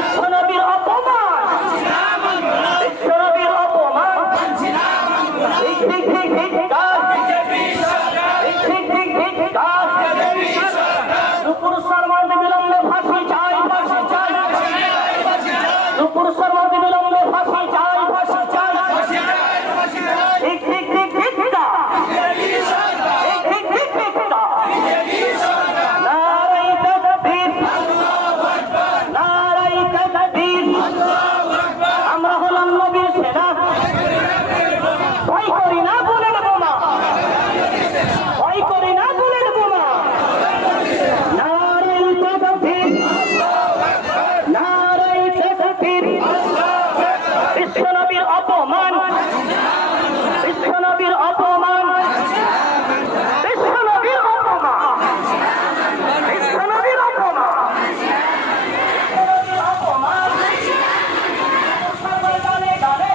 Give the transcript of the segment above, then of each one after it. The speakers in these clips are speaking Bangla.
বিশ্বনবীর অপমান, বিশ্বনবীর অপমান, ঠিক ঠিক ঠিক ঠিক কাজ, ঠিক ঠিক ঠিক ঠিক কাজ। দুপুর সর্বান্তে বিলম্বে ফাঁসি চাই, ফাঁসি চাই, দুপুর সর্বান্তে বিলম্বে ফাঁসি চাই, ফাঁসি চাই, ঠিক ঠিক ঠিক ঠিক কাজ, ঠিক ঠিক ঠিক ঠিক কাজ। নারায়ে তাকবীর, নারায়ে তাকবীর। আমরা হলাম নবীর সেনা, ভয় করি না বলে দেবো না, ভয় করি না বলে দেবো না। নারায়ে তাকবীর, নারায়ে তাকবীর। বিশ্বনবীর অপমান, বিশ্বনবীর অপমান, বিশ্বনবীর অপমান, বিশ্বনবীর অপমান, বিশ্বনবীর অপমান। সবাই গানে গানে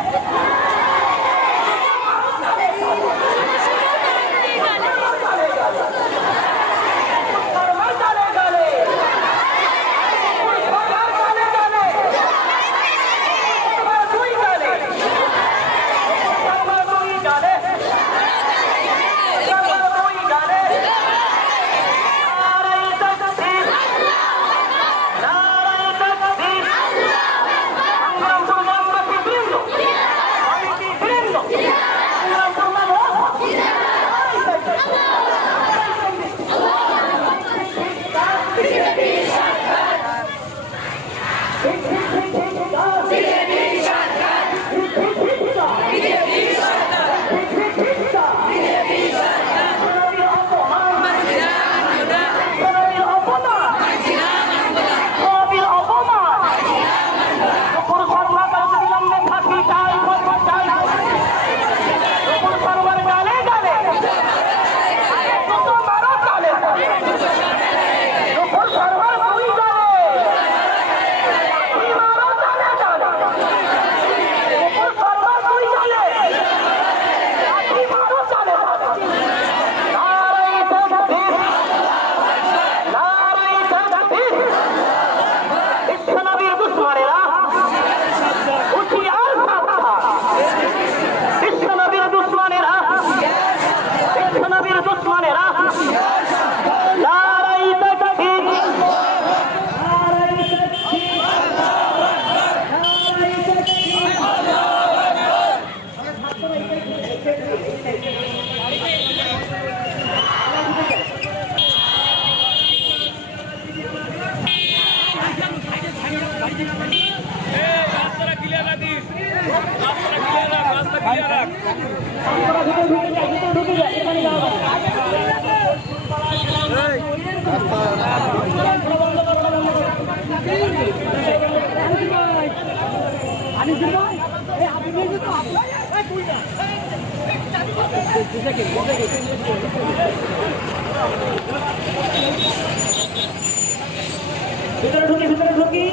ভিতরে ঢুকি, ভিতরে ঢুকি।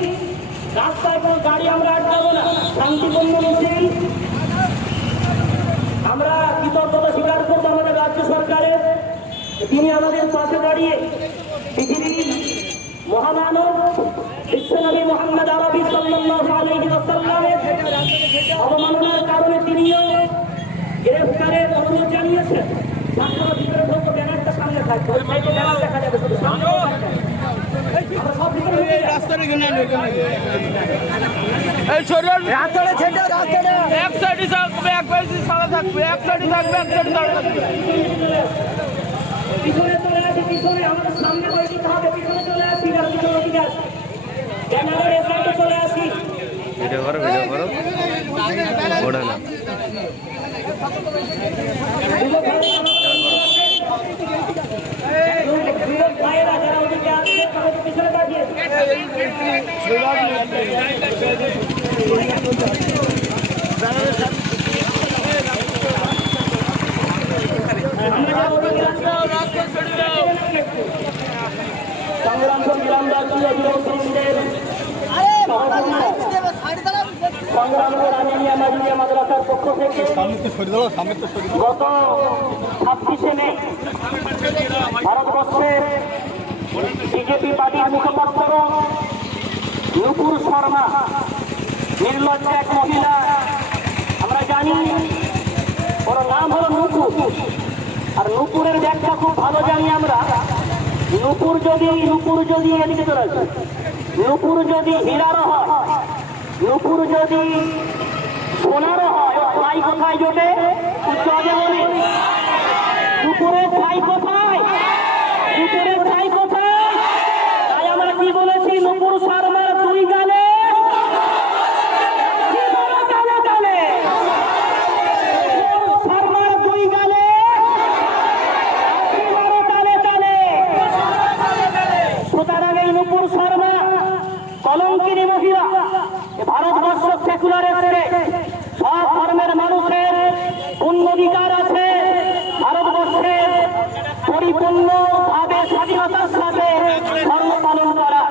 রাস্তায় কোনো গাড়ি আমরা আটকাবো না, শান্তিপূর্ণ মিছিল। আমরা কৃতজ্ঞতা স্বীকার করবো আমাদের রাজ্য সরকারের, তিনি আমাদের পাশে দাঁড়িয়ে পৃথিবীর মহামানব বিশ্বনবী মুহাম্মদ আরবি সাল্লাল্লাহু আলাইহি ওয়াসাল্লামের অবমাননার কারণে তিনিও গ্রেফতারের অনুরোধ জানিয়েছেন। আপনারা ভিতরে ঢোকো, ব্যানারটা সামনে থাকবে, ওই সাইডে ব্যানার দেখা যাবে শুধু সামনে। এক সাইডে থাকবে, এক পাশে সাদা থাকবে, এক সাইডে থাকবে, এক সাইডে সাদা থাকবে। পিছনে চলে আসি, পিছনে আমাদের সামনে বসতে হবে, পিছনে চলে আসি, পিছনে ঠিক আছে, ব্যানারের এই সাইডে চলে আসি। ভিডিও করো, ভিডিও করো, ওটা না ভাইয়েরা যারা ওদিকে আসছে তাদের পিছনে দাঁড়িয়ে মাদ্রাসার পক্ষ থেকে গত 26শে মে ভারতবর্ষের বিজেপি পার্টির মুখপাত্র নুপুর শর্মা নির্লজ্জ এক মহিলা। আমরা জানি ওর নাম হলো নুপুর, আর নুপুরের ব্যাখ্যা খুব ভালো জানি আমরা। নুপুর যদি এদিকে চলে আসে, নুপুর যদি হীরারও হয়, নুপুর যদি সোনারও হয়, ও ঠাই কোথায় জোটে? উচ্চে বলি, নুপুরের ঠাই কোথায়? নুপুরের ঠাই কোথায়? তাই আমরা কি বলেছি? নুপুর শর্মার দুই গালে গালে গালে, শর্মার দুই গালে তালে তালে। সুতরাং এই নুপুর শর্মা কলঙ্কিনী মহিলা। ভারতবর্ষ সেকুলার স্টেট, সব ধর্মের মানুষের অধিকার আছে ভারতবর্ষের পরিপূর্ণভাবে স্বাধীনতার সাথে ধর্ম পালন করা।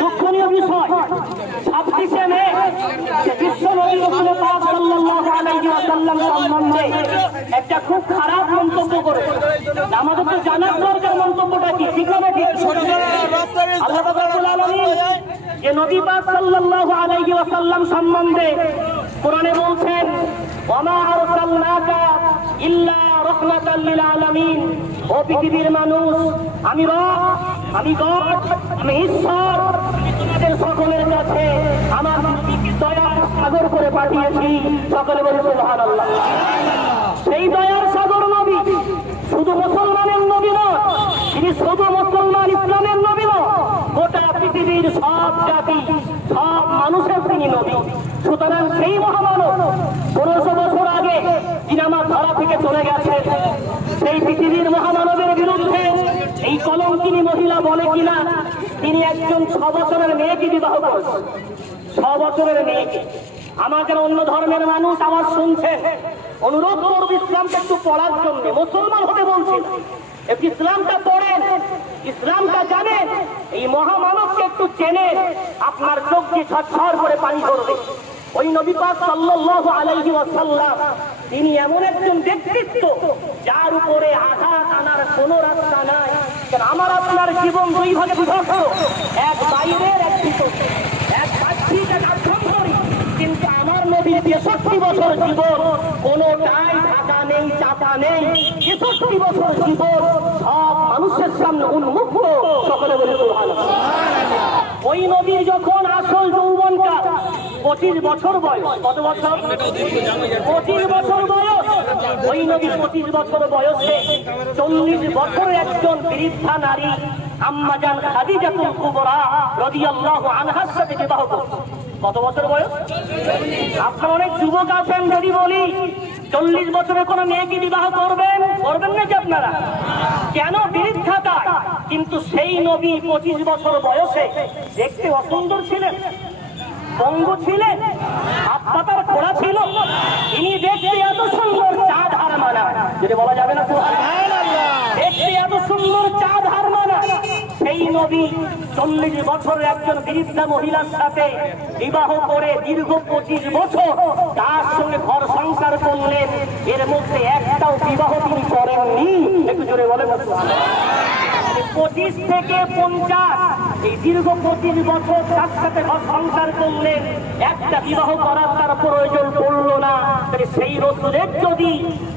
দুঃখনীয় বিষয়, 26শে মে বিশ্ব নবী রাসূল পাক সাল্লাল্লাহু আলাইহি ওয়াসাল্লাম সম্বন্ধে একটা খুব খারাপ মন্তব্য করেছে। আমাদের তো জানার দরকার মন্তব্যটা কি, ঠিক না ঠিক? আল্লাহ রাব্বুল আলামিন যে নবী পাক সাল্লাল্লাহু আলাইহি ওয়াসাল্লাম সম্বন্ধে কোরআনে বলছেন, ওয়ামা আরসালনাকা ইল্লা রাহমাতাল লিল আলামিন। ও পৃথিবীর মানুষ, আমি রব, আমি গড, আমি ঈশ্বর, তোমাদের সকলের কাছে আমার দয়ার সাগর করে পাঠিয়েছি। সকলে বলে সুবহানাল্লাহ। সেই দয়ার সাগর নবী শুধু মুসলমানের নবী নয়, তিনি শুধু মুসলমান ইসলামের নবী নয়, গোটা পৃথিবীর সব জাতি সব মানুষের তিনি নবী। সুতরাং সেই মহামানব 1500 বছর আগে যিনি আমার ধরা থেকে চলে গেছেন, সেই পৃথিবীর মহামানবের বিরুদ্ধে এই কলঙ্কিনী মহিলা বলে কিনা তিনি একজন 6 বছরের মেয়েকে বিবাহ করেছেন। 6 বছরের মেয়েকে। আমার যারা অন্য ধর্মের মানুষ আমার শুনছেন, অনুরোধ করব ইসলামকে একটু পড়ার জন্য। মুসলমান হতে বলছি না, একটু ইসলামটা পড়েন, ইসলামটা জানেন, এই মহামানবকে একটু চেনে, আপনার চোখ দিয়ে ঝরঝর করে পানি ধরবে। ওই নবী পাক সাল্লাল্লাহু আলাইহি ওয়াসাল্লাম তিনি এমন একজন ব্যক্তিত্ব যার উপরে আঘাত আনার কোনো রাস্তা নাই। কারণ আমার আপনার জীবন দুই ভাগে বিভক্ত, এক বাইরের এক ভিতর, এক বাহ্যিক এক আভ্যন্তরীণ। কিন্তু আমার নবীর 63 বছর জীবন, কোনোটাই ঢাকা নেই, চাপা নেই। 63 বছর জীবন সব মানুষের সামনে উন্মুক্ত। সকলে বলে সুবহানাল্লাহ। ওই নবীর যখন আসল যৌবনকাল, 25 বছর বয়স। কত বছর? 25 বছর বয়স। ওই নবী 25 বছর বয়সে 40 বছরের একজন বৃদ্ধা নারী আম্মা জান খাদিজাতুল কুবরা রাদিয়াল্লাহু আনহার সাথে বিবাহ করলেন। কত বছর বয়স? আপনারা অনেক যুবক আছেন, যদি বলি 40 বছরে কোন মেয়েকে বিবাহ করবেন নাকি আপনারা? কেন? বৃদ্ধাতা। কিন্তু সেই নবী 25 বছর বয়সে দেখতে অসুন্দর ছিলেন, পঙ্গ ছিলেন, হাত পাতার খোড়া ছিল। তিনি দেখতে এত সুন্দর, চাঁদ হার মানা, যদি বলা যাবে না সুবহানাল্লাহ, দেখতে এত সুন্দর, চাঁদ হার মানা। সেই নবী 40 বছরের একজন বৃদ্ধা মহিলার সাথে বিবাহ করে দীর্ঘ 25 বছর তার সঙ্গে ঘর সংসার করলেন। এর মধ্যে একটাও বিবাহ তিনি করেননি। একটু জোরে বলে সুবহানাল্লাহ। 25 থেকে 50 এই দীর্ঘ 25 বছর তার সাথে ঘর সংসার করলেন, একটা বিবাহ করার তার প্রয়োজন পড়লো না। সেই রাসূলের যদি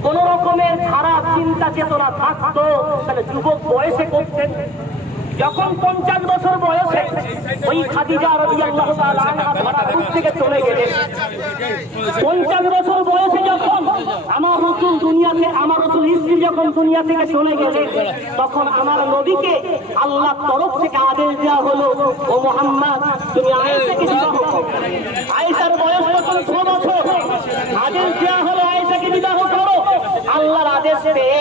কোন রকমের খারাপ চিন্তা চেতনা থাকতো তাহলে যুবক বয়সে করতেন। যখন 50 বছর বয়সে ওই খাদিজা রাদিয়াল্লাহু তাআলা আনহা ভারত থেকে চলে গেলেন, 50 বছর বয়সে যখন আমার রাসূল দুনিয়াতে, আমার রাসূল স্ত্রী যখন দুনিয়া থেকে চলে গেলেন, তখন আমার নবীকে আল্লাহর তরফ থেকে আদেশ দেওয়া হলো, ও মুহাম্মদ তুমি আয়েশাকে বিবাহ করো। আয়েশার বয়স তখন 6 বছর। আদেশ দেওয়া হলো আয়েশাকে বিবাহ করো। আল্লাহর আদেশ পেয়ে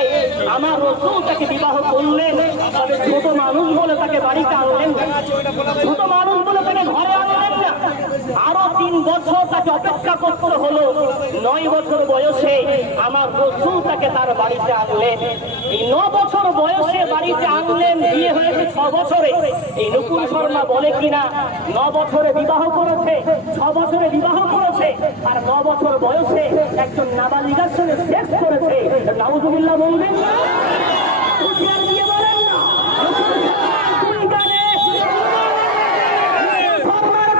আমার রাসূল তাকে বিবাহ করলেন। তবে ছোট মানুষ বলে তাকে বাড়িতে আনলেন না, ছোট মানুষ বলে তাকে ঘরে আনলেন না। আরো 3 বছর তাকে অপেক্ষা করতে হলো। 9 বছর বয়সে আমার রাসূল তাকে তার বাড়িতে আনলেন। এই 9 বছর বয়সে বাড়িতে আনলেন, বিয়ে হয়েছে 6 বছরে। এই নুপুর শর্মা বলে কিনা 9 বছরে বিবাহ করেছে, 6 বছরে বিবাহ করেছে, আর 9 বছর বয়সে একজন নাবালিকার সঙ্গে সেক্স করেছে। নাউজুবিল্লাহ বলবেন না? খুশিয়ার বিয়ে বলেন না? দুই গানে শর্মার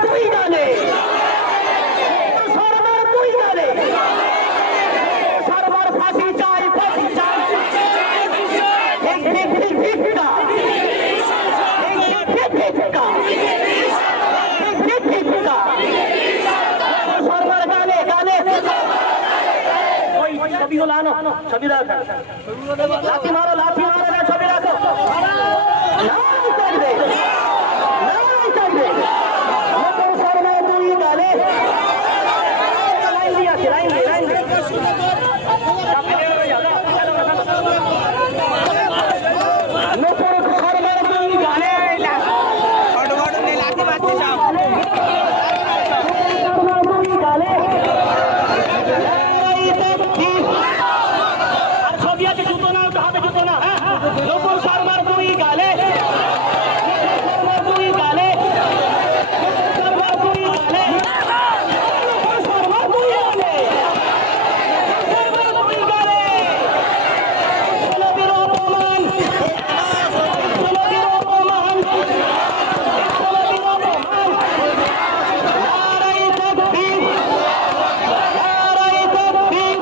ব্যক্তিগুলো আনো, ছবি রাখো, লাঠি মারো না, ছবি রাখো। নাম করবে, নতুন সরকার দুই গালে লাইন দিয়ে আছে, লাইন দিয়ে নতুন সরকার দুই গালে ছবি আছে, জুতো না হাতে, জুতো না। নকুল শর্মার দুই গালে, দুই গালে, দুই গালে, দুই গালে, দুই গালে। ষোলবীর অপমান, ষোলবীর অপমান, ষোলবীর অপমান। নারাই তাকবীর, নারাই তাকবীর।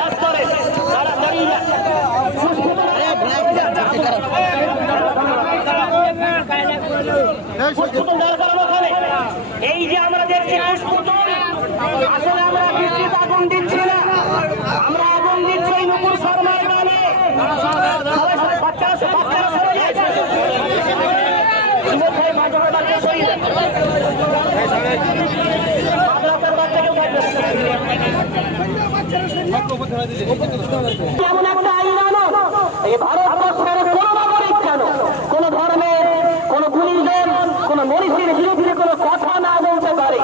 রাস্তারে তারা দাঁড়িয়ে যায়। এই যে আমরা দেখছি আসলে আমরা বিদ্যুৎ আগুন দিচ্ছি না, আমরা আগুন দিচ্ছি এই নকুল শর্মার গানে। বাচ্চারা সরে যায়, মাদ্রাসার বাচ্চা সরিয়ে দেয়, মাদ্রাসার বাচ্চা কেউ থাকবে। এমন একটা আইন আনো, এই ভারতবর্ষের কোন নাগরিক কেন কোন ধর্মের, কোন গুলিদের, কোন মনীষীর বিরুদ্ধে কোনো কথা না বলতে পারে,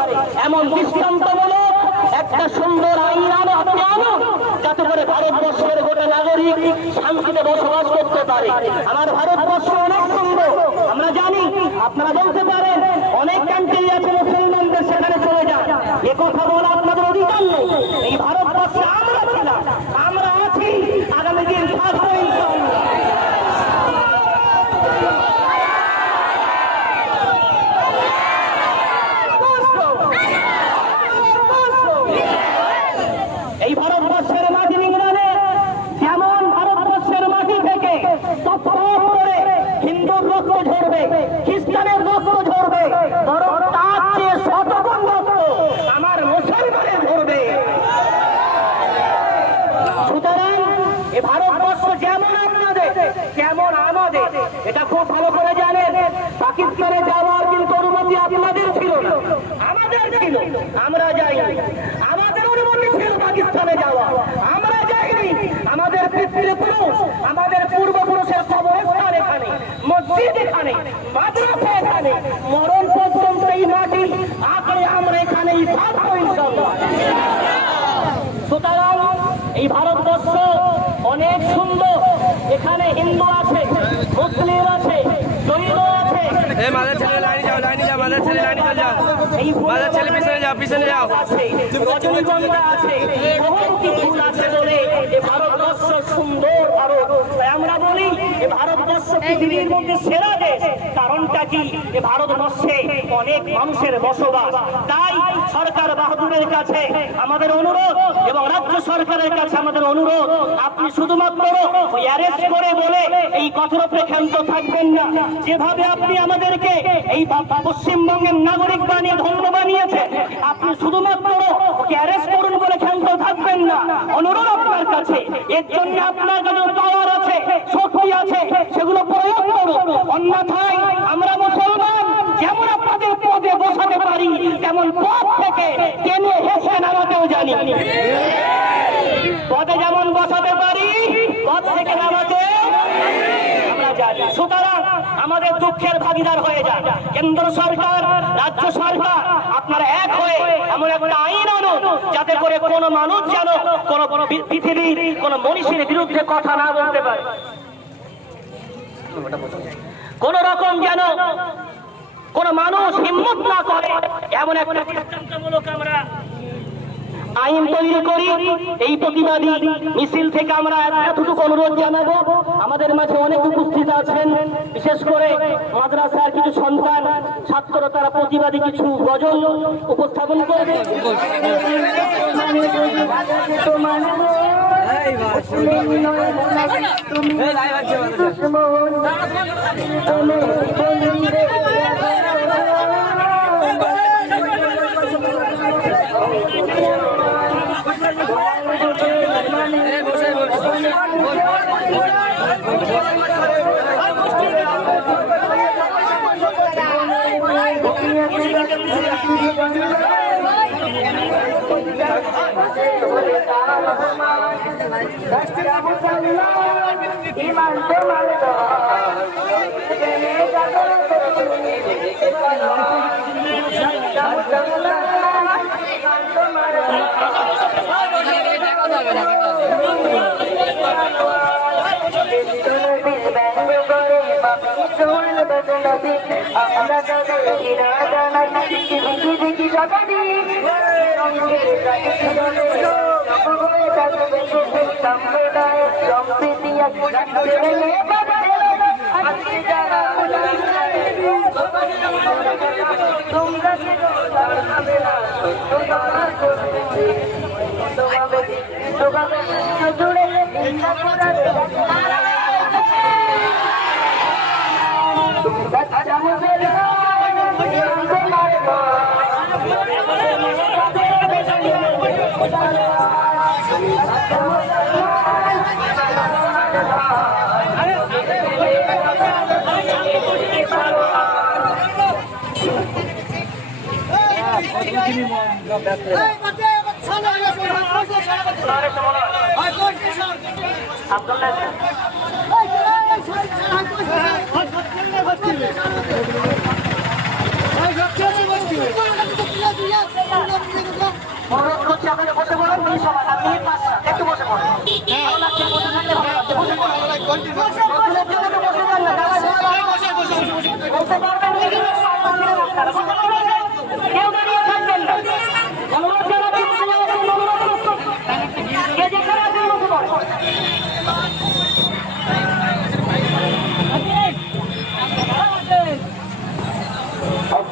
এমন দৃষ্টান্তমূলক একটা সুন্দর আইন আনো, আপনি আনুন, যাতে করে ভারতবর্ষের গোটা নাগরিক শান্তিতে বসবাস করতে পারে। আমার ভারতবর্ষ অনেক সুন্দর, আমরা জানি। আপনারা বলতে পারেন অনেক কান্ট্রি আছে মুসলমানদের, সেখানে চলে যান, এ কথা বলা আপনাদের অধিকার নেই। এই ভারতবর্ষে আমরা ছিলাম, আমরা আছি, আগামী দিন থাকবো ইনশাআল্লাহ। এই ভারতবর্ষের মাটি নিংড়ানে যেমন ভারতবর্ষের মাটি থেকে হিন্দুর রক্ত ঝরবে, খ্রিস্টানের রক্ত ঝরবে, বরং তার চেয়ে শতগুণ রক্ত আমার মুসলমানের ঝরবে। সুতরাং এই ভারতবর্ষ যেমন আপনাদের যেমন আমাদের, এটা খুব ভালো করে জানেন। পাকিস্তানে যাওয়ার কিন্তু অনুমতি আপনাদের ছিল না, আমাদের ছিল, আমরা যাইনি। আমাদের অনুমতি ছিল পাকিস্তানে যাওয়া, আমরা যাইনি। আমাদের পিতৃপুরুষ, আমাদের পূর্বপুরুষের কবরস্থান এখানে, মসজিদ এখানে, মাদ্রাসা এখানে, মরণ পর্যন্ত এই মাটি আঁকড়ে আমরা এখানেই থাকবো ইনশাআল্লাহ। সুতরাং এই ভারতবর্ষ অনেক সুন্দর, এখানে হিন্দু আছে, মুসলিম আছে, জৈন আছে। মাদার ছেলে লাইনে যাও, মাদার ছেলে লাইনে যাও, মাদার ছেলে পিছনে যাও, রজনীগন্ধা আছে, বহুমুখী ফুল আছে বলে এই ভারতবর্ষ সুন্দর ভারত। আমরা বলি এই ভারতবর্ষ পৃথিবীর মধ্যে সেরা দেশ, কারণটা কি? এই ভারতবর্ষে অনেক মানুষের বসবাস। তাই সরকার বাহাদুরের কাছে আমাদের অনুরোধ, এবং রাজ্য সরকারের কাছে আমাদের অনুরোধ, আপনি শুধুমাত্র অ্যারেস্ট করে বলে এই কথার উপরে ক্ষান্ত থাকবেন না। যেভাবে আপনি আমাদেরকে এই পশ্চিমবঙ্গের নাগরিক বানিয়ে ধন্য বানিয়েছে, আপনি শুধুমাত্র অ্যারেস্ট করুন বলে ক্ষান্ত থাকবেন না। অনুরোধ আপনার কাছে, এর জন্য আপনার কাছে পাওয়ার আছে, শক্তি আছে, সেগুলো প্রয়োগ করুন। অন্যথায় আমরা মুসলমান যেমন আপনাদের পদে বসাতে পারি, তেমন পদ থেকে টেনে হেসে নামাতেও জানি। পদে যেমন বসাতে পারি, পদ থেকে নামাতে আমরা জানি। সুতরাং আমাদের দুঃখের ভাগিদার হয়ে যান। কেন্দ্র সরকার, রাজ্য সরকার, আপনারা এক হয়ে এমন একটা আইন আনুন, যাতে করে কোনো মানুষ যেন কোন পৃথিবীর কোন মনীষীর বিরুদ্ধে কথা না বলতে পারে। কোন রকম যেন কোন মানুষ হিম্মত না করে, এমন একটা দৃষ্টান্তমূলক আমরা আইন তৈরি করি। এই প্রতিবাদী মিছিল থেকে আমরা এতটুকু অনুরোধ জানাবো, আমাদের মাঝে অনেক উপস্থিত আছেন, বিশেষ করে মাদ্রাসার কিছু সন্তান ছাত্র, তারা প্রতিবাদী কিছু গজল উপস্থাপন করবে। ইমান তোমার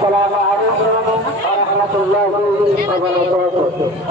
আসসালামু আলাইকুম ওয়া রাহমাতুল্লাহি ওয়া বারাকাতুহু।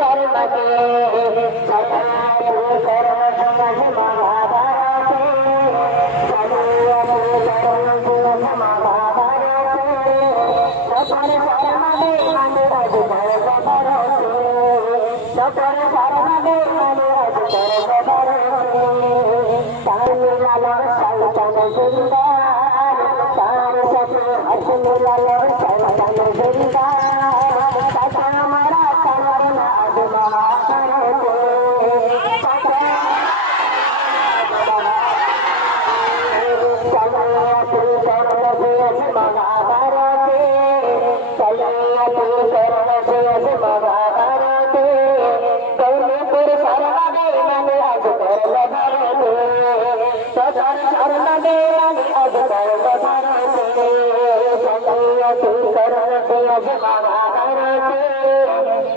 Sarna de तू करते अजमाना करते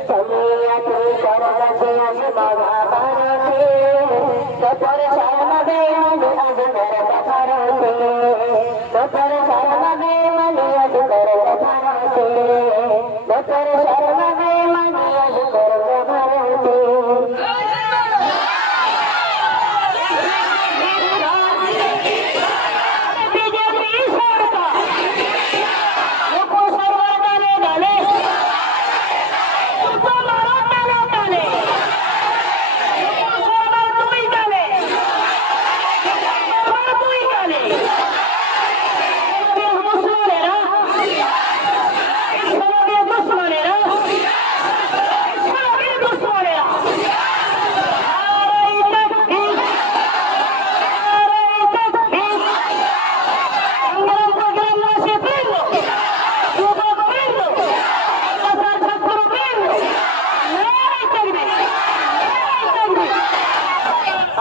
समिया तू करते अजमाना करते सफर शर्मा दे मन अजगर करते सफर शर्मा दे मन अजगर करते सफर शर्मा दे मन अजगर करते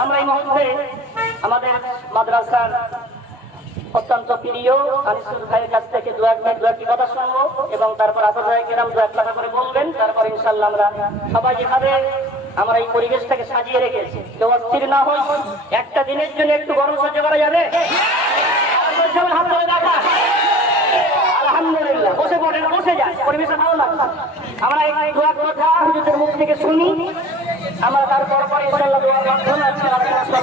আমরা এই মুহূর্তে আমাদের মাদ্রাসার অত্যন্ত প্রিয় আনিসুল ভাইয়ের কাছ থেকে দু একটি কথা শুনবো এবং তারপর আসাদ ভাই কেরাম দু এক কথা করে বলবেন। তারপর ইনশাল্লাহ আমরা সবাই যেভাবে আমরা এই পরিবেশটাকে সাজিয়ে রেখেছি কেউ অস্থির না হই। একটা দিনের জন্য একটু গরম সহ্য করা যাবে? হাত ধরে দেখা আলহামদুলিল্লাহ। বসে পড়েন, বসে যায়, পরিবেশে ভালো লাগছে। আমরা এই দু এক কথা হুজুরদের মুখ থেকে শুনি, আমরা তারপর পরে ইনশাআল্লাহ দোয়ার মাধ্যমে আজকে আলোচনা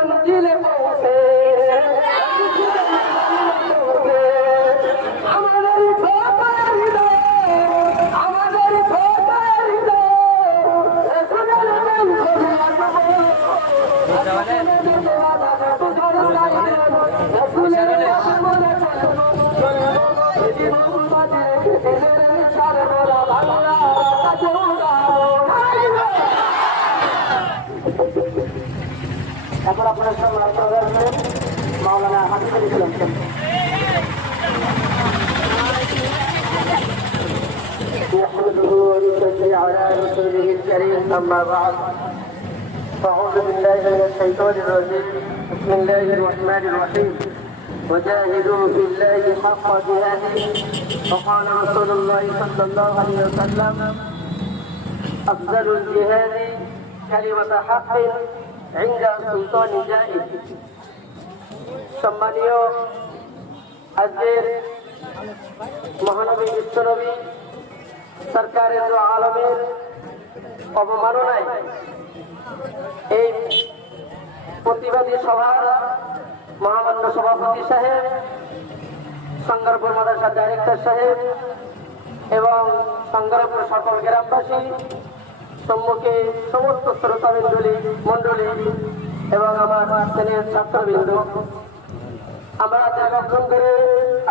मंजिले पहुंचे এখন আপনারা সব মাওলানা হাফিজুল ইসলাম نحمده ونصلي على رسوله الكريم أما بعد فأعوذ بالله من الشيطان الرجيم بسم الله الرحمن الرحيم وجاهدوا في الله حق جهاده وقال رسول الله صلى الله عليه وسلم أفضل الجهاد كلمة حق عند سلطان جائر সম্মানীয় আজকের মহানবী বিশ্বনবী সরকারের আলমের অবমাননায় এই প্রতিবাদী সভার মহামান্য সভাপতি সাহেব, সংগ্রামপুর মাদ্রাসার ডাইরেক্টর সাহেব এবং সংগ্রামপুর সকল গ্রামবাসী, সম্মুখে সমস্ত শ্রোতা মন্ডলী এবং আমার সিনিয়র ছাত্রবৃন্দ, আমরা দীর্ঘক্ষণ ধরে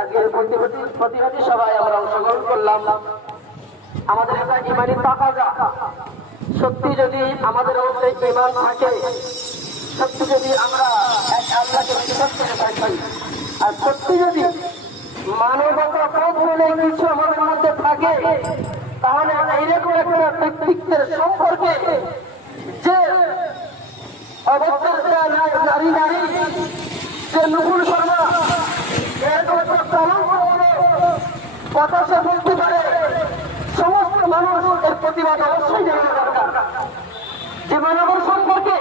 আজকের প্রতিবাদী সভায় আমরা অংশগ্রহণ করলাম। আমাদের একটা ইমানি তাকাজা, সত্যি যদি আমাদের মধ্যে ইমান থাকে, সত্যি যদি আমরা এক আল্লাহকে বিশ্বাস করে থাকি, আর সত্যি যদি মানবতা পথ বলে কিছু আমাদের মধ্যে থাকে, তাহলে এইরকম একটা ব্যক্তিত্বের সম্পর্কে যে অবস্থা নারী যে নুপুর শর্মা এরকম একটা কথা সে বলতে পারে, সমস্ত মানুষ এর প্রতিবাদ অবশ্যই জানা দরকার। যে মানব সম্পর্কে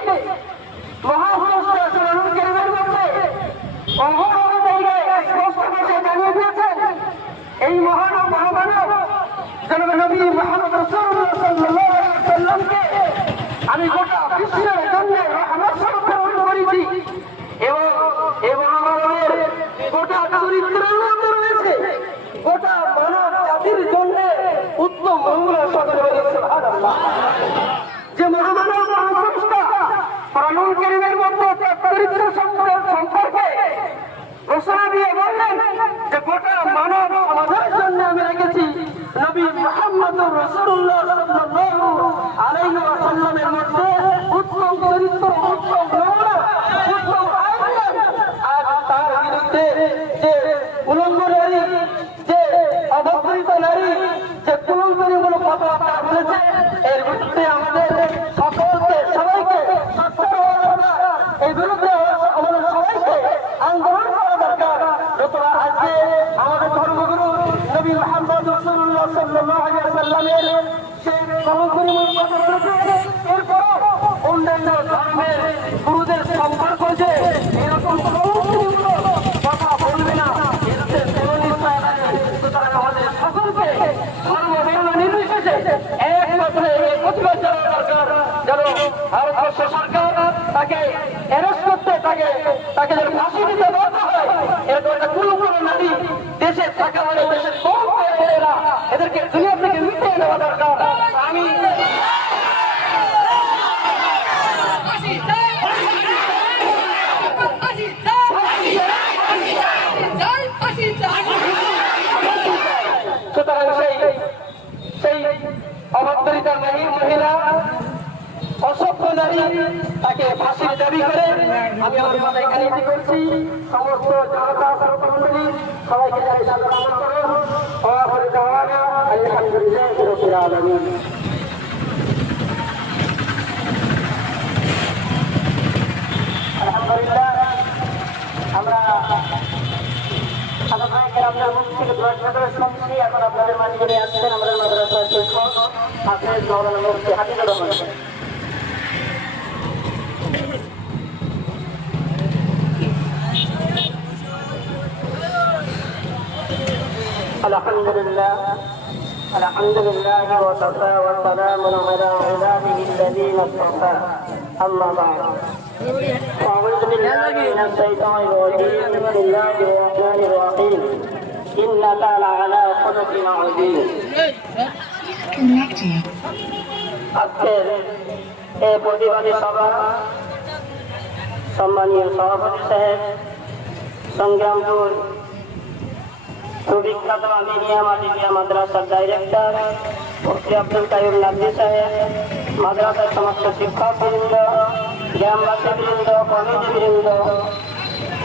মহাপুরুষের মধ্যে যে মহামানব মহাপুরুষটা কোরআনুল কারীমের মধ্যে চরিত্র সম্পর্কে ঘোষণা দিয়ে বললেন যে গোটা মানব সমাজের জন্য আমি রেখেছি নবী মুহাম্মদুর রাসূলুল্লাহ সাল্লাল্লাহু আলাইহি ওয়াসাল্লামের মধ্যে উত্তম চরিত্র, উত্তম নমুনা, উত্তম আচরণ। আর তার বিরুদ্ধে যে উলঙ্গ নারী, যে অবকৃত নারী, যে কুলঙ্গিমূলক কথাবার্তা বলেছে, এর বিরুদ্ধে আমাদের সকলকে, সবাইকে সোচ্চার হওয়া দরকার। এই বিরুদ্ধে আমাদের সবাইকে আন্দোলন করা দরকার। যতটা আজকে আমাদের ধর্মগুরু নবী মুহাম্মদ রাসূলুল্লাহ সাল্লাল্লাহু আলাইহি ওয়াসাল্লামের সেই কলঙ্কিমূলক কথা বলেছে, এরপরও অন্যান্য ধর্মের গুরুদের সম্পর্ক যে এরকম কলঙ্কিমূলক কথা বলবে না, এতে কোনো নিশ্চয় নাই। সুতরাং আমাদের সকলকে ধর্ম বর্ণ নির্বিশেষে একমাত্র এই প্রতিবাদ জানানো দরকার যেন ভারতবর্ষ সরকার তাকে অ্যারেস্ট করতে, তাকে যেন ফাঁসি দিতে বাধ্য হয়। এরকম একটা কুলঙ্গিত নারী দেশে থাকা মানে দেশের কম এরা এদেরকে দুনিয়া থেকে মিটিয়ে নেওয়া দরকার। আমি সুতরাং সেই অবান্তরিতা মহিলা, অসভ্য নারী, তাকে ফাঁসির দাবি করে আমি আমার কথা এখানে করছি। সমস্ত জনতা শ্রোতামণ্ডলী সবাইকে জানি সাদর আমন্ত্রণ। আলহামদুলিল্লাহ রাব্বিল আলামিন। আলহামদুলিল্লাহ আমরা আপনার মুখ থেকে শুনছি। এখন আপনাদের মাঝে যিনি আসছেন আমাদের মাদ্রাসার শিক্ষক হাফেজ মাওলানা মুফতি হাফিজুর রহমান। الحمد لله وكفى وسلام على عباده الذين اصطفى أما بعد أعوذ بالله من الشيطان الرجيم بسم الله الرحمن الرحيم إنك لعلى خلق عظيم আজকের এই প্রতিবাদী সভা সম্মানীয় সভাপতি সাহেব, সংগ্রামপুর সুবিখ্যাত আমিনিয়া মাটিয়া মাদ্রাসার ডাইরেক্টর মুফতি আব্দুল কাইয়ুম নাদভী সাহেব, মাদ্রাসার সমস্ত শিক্ষকবৃন্দ, গ্রামবাসীবৃন্দ, কমিটিবৃন্দ,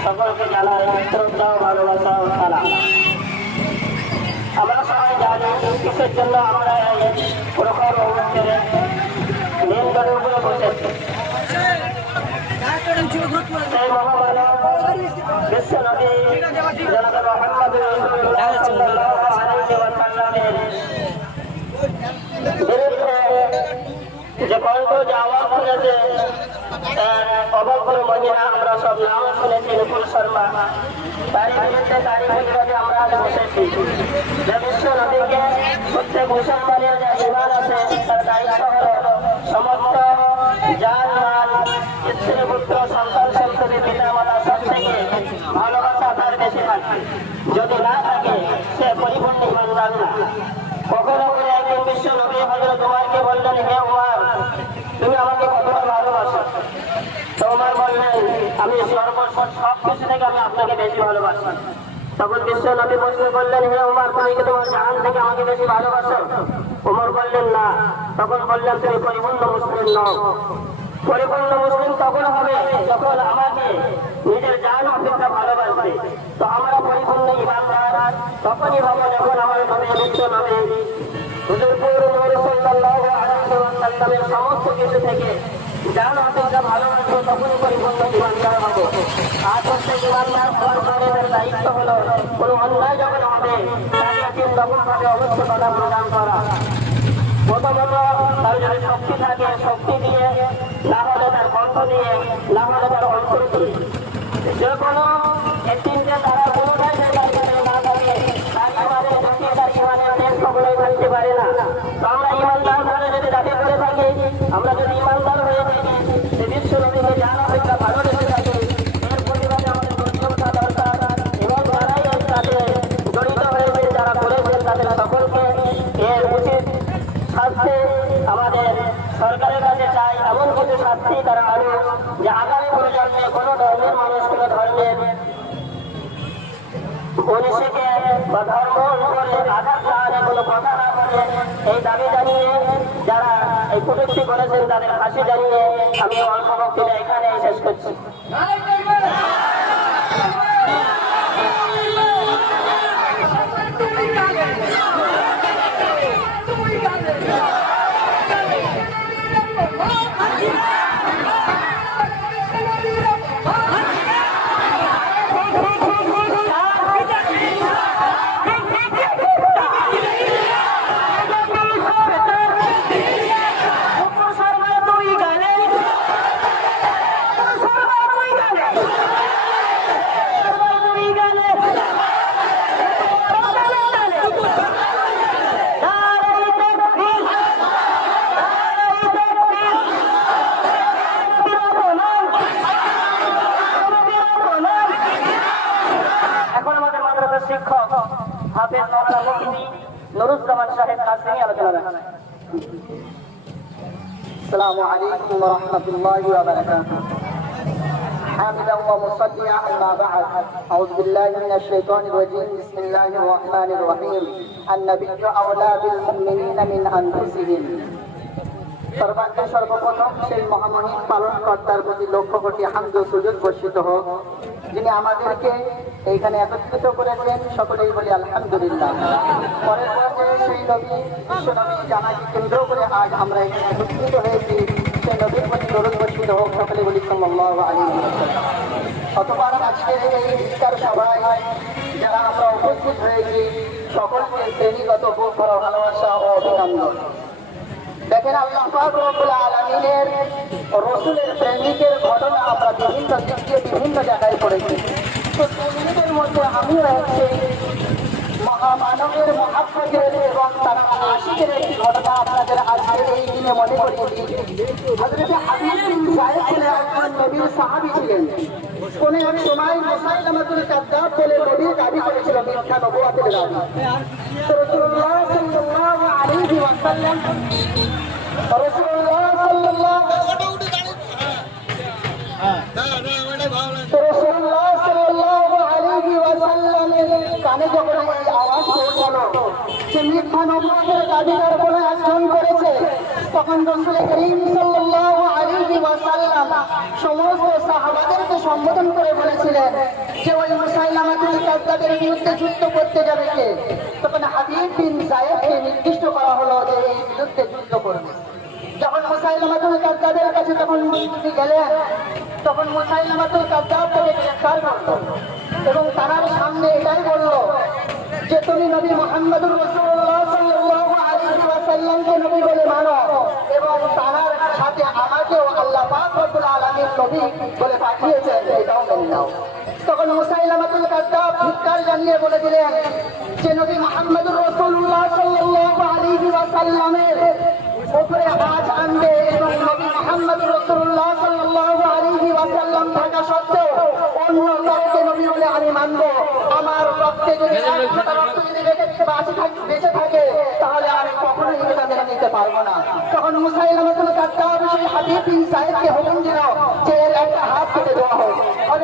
সকলকে জানাই শ্রদ্ধা ও ভালোবাসা ও সালাম। আমরা সবাই জানি কিসের জন্য আমরা এই প্রখর অনুষ্ঠানে মেন গড়ের উপরে বসেছি। সেই মহামানব বিশ্ব নবী জনাব মুহাম্মদ রাসূলুল্লাহ সাল্লাল্লাহু আলাইহি ওয়াসাল্লামের বিরুদ্ধে যে কণ্ঠ যে আওয়াজ শুনেছে, অভদ্র মহিলা, আমরা সব নাম শুনেছি, নুপুর শর্মা, তারই বিরুদ্ধে তারই প্রতিবাদে আমরা আজ বসেছি। যে বিশ্ব নবীকে প্রত্যেক মুসলমানের যে ইমান আছে তার দায়িত্ব হল সমস্ত জান মাল, স্ত্রী পুত্র, সন্তান সন্ততি, পিতা মাতা সব থেকে ভালোবাসা তার বেশি থাকে। যদি না থাকে সে পরিপূর্ণ ইমানদার না। কখনো করে একদিন বিশ্ব নবী হযরত উমরকে বললেন, হে উমর, তুমি আমাকে কতটা ভালোবাসো? তো উমর বললেন, আমি সব কিছু থেকে আমি আপনাকে বেশি ভালোবাসি। তখন বিশ্ব নবী প্রশ্ন করলেন, হে উমর, তুমি কি তোমার জান থেকে আমাকে বেশি ভালোবাসো? উমর বললেন, না। তখন বললেন, তুমি পরিপূর্ণ মুসলিম নও। পরিপূর্ণ মুসলিম তখন হবে যখন আমাকে নিজের জান অপেক্ষা ভালোবাসবে। তো আমরা পরিপূর্ণ ইমানদার তখনই হবো যখন আমার নবী বিশ্ব নবী হুজুর সাল্লাল্লাহু আলাইহি ওয়াসাল্লামের সমস্ত কিছু থেকে জান অপেক্ষা ভালোবাসবো, তখনই পরিপূর্ণ ইমানদার হবো। আর প্রত্যেক ইমানদার হওয়ার পরে তার দায়িত্ব হলো কোনো অন্যায় যখন হবে তাকে তখন ভাবে অবশ্য বাধা প্রদান করা। প্রথমত তার যদি শক্তি থাকে, শক্তি দিয়ে, না হলে তার কণ্ঠ দিয়ে, না হলে তার অন্তর দিয়ে, যে কোনো এই তিনটে তারা কোনোটাই তার কাছে না থাকে, তার ইমানের গতি, তার ইমানের দেশ কখনোই থাকতে পারে না। তো আমরা ইমানদার বলে যদি দাবি করে থাকি, আমরা যদি ইমানদার হয়ে থাকি, যে বিশ্ব নবীকে জান অপেক্ষা ভালোবেসে থাকি, এর প্রতিবাদে আমাদের গর্জে ওঠা দরকার। এবং যারাই এর সাথে জড়িত হয়েছে, যারা করেছেন, তাদের সকলকে এর উচিত শাস্তি আমার পুলিশকে বা ধর্ষণ করে আঘাত না কোনো কথা না বলে এই দাবি জানিয়ে যারা এই কটূক্তি করেছেন তাদের ফাঁসি জানিয়ে আমি অল্প বক্তৃতা এখানে শেষ করছি। এখন আমাদের মাদ্রাসার শিক্ষক হাফেজ মাওলানা মুফতি নুরুজ্জামান সাহেব কাসেমি আলোচনা রাখবেন। السلام عليكم ورحمة الله وبركاته. حامدا ومصليا أما بعد، أعوذ بالله من الشيطان الرجيم. بسم الله الرحمن الرحيم. النبي أولى بالمؤمنين من أنفسهم. সর্বাগ্রে সর্বপ্রথম সেই মহামহিম পালন কর্তার প্রতি লক্ষ কোটি হামদ ও সুজুদ বর্ষিত হোক, যিনি আমাদেরকে এইখানে একত্রিত করেছেন। সকলেই বলি আলহামদুলিল্লাহ। পরের পর্যায়ে সেই নবী বিশ্বনবী জানাকে কেন্দ্র করে আজ আমরা এখানে একত্রিত হয়েছি। সেই নবীর প্রতি দরুদ বর্ষিত হোক, সকলে বলি সাল্লাল্লাহু আলাইহি ওয়াসাল্লাম। অতঃপর আজকের এই ইফতার সভায় যারা আমরা উপস্থিত হয়েছি সকলকে শ্রেণীগত বুক ভরা ভালোবাসা ও অভিনন্দন। দেখেন, আল্লাহ পাক রব্বুল আলামিনের রাসূলের প্রেমিকের ঘটনা আমরা বিভিন্ন দিক দিয়ে বিভিন্ন জায়গায় পড়েছি। তো প্রেমিকের মধ্যে আমিও একটি মহামানবের মহাব্বতের এবং তারা আশিকের একটি ঘটনা আপনাদের আজকের এই দিনে মনে করিয়ে দিই। হযরত হাবিব বিন যায়েদ বলে একজন নবীর সাহাবী ছিলেন। কোন এক সময় মুসাইলামাতুল কাযযাব বলে নবীর দাবি করেছিল, মিথ্যা নবুয়তের দাবি। তো রাসূলুল্লাহ সাল্লাল্লাহু আলাইহি ওয়াসাল্লাম কানে যখন এই আওয়াজ পৌঁছালো যে মিথ্যা নবুয়তের দাবিদার বলে একজন করেছে, তখন রাসূল করিম সাল্লাল্লাহু আলাইহি ওয়াসাল্লাম সমস্ত সাহাবাদেরকে সম্বোধন করে বলেছিলেন যে ওই মুসাইলামাতুল কাযযাবের বিরুদ্ধে যুদ্ধ করতে যাবে কে? তখন হাবিব বিন যায়েদকে নির্দিষ্ট করা হলো যে এই বিরুদ্ধে যুদ্ধ করবে। যখন মুসাইলামাতুল কাযযাবের কাছে তখন তিনি গেলেন, তখন মুসাইলামাতুল কাযযাব তাকে গ্রেফতার করলো এবং তার সামনে এটাই বলল যে তুমি নবী মুহাম্মদুর রাসূলুল্লাহ সাল্লাল্লাহু আলাইহি ওয়াসাল্লামকে নবী বলে মানো এবং তার সাথে আমাকেও আল্লাহ পাক রব্বুল আলামিন নবী বলে পাঠিয়েছেন, এটাও মেনে নাও। তখন মুসাইলামাতুল কাযযাব ধিক্কার জানিয়ে বলে দিলেন যে নবী মুহাম্মদুর রাসূলুল্লাহ সাল্লাল্লাহু আলাইহি ওয়াসাল্লামের উপরে আজ আনবে এবং নবী মুহাম্মদুর রাসূলুল্লাহ সাল্লাল্লাহু আলাইহি ওয়াসাল্লাম থাকা সত্ত্বেও অন্য কাউকে নবী বলে আমি মানবো। আমার রক্তে যদি একটা রক্ত যদি বেঁচে থাকে তাহলে আমি কখনোই এটা মেনে নিতে পারবো না। তখন মুসাইলামাতুল কাযযাব সেই হাবিব বিন যায়েদকে হুকুম দিল যে এর একটা হাত কেটে দেওয়া হোক।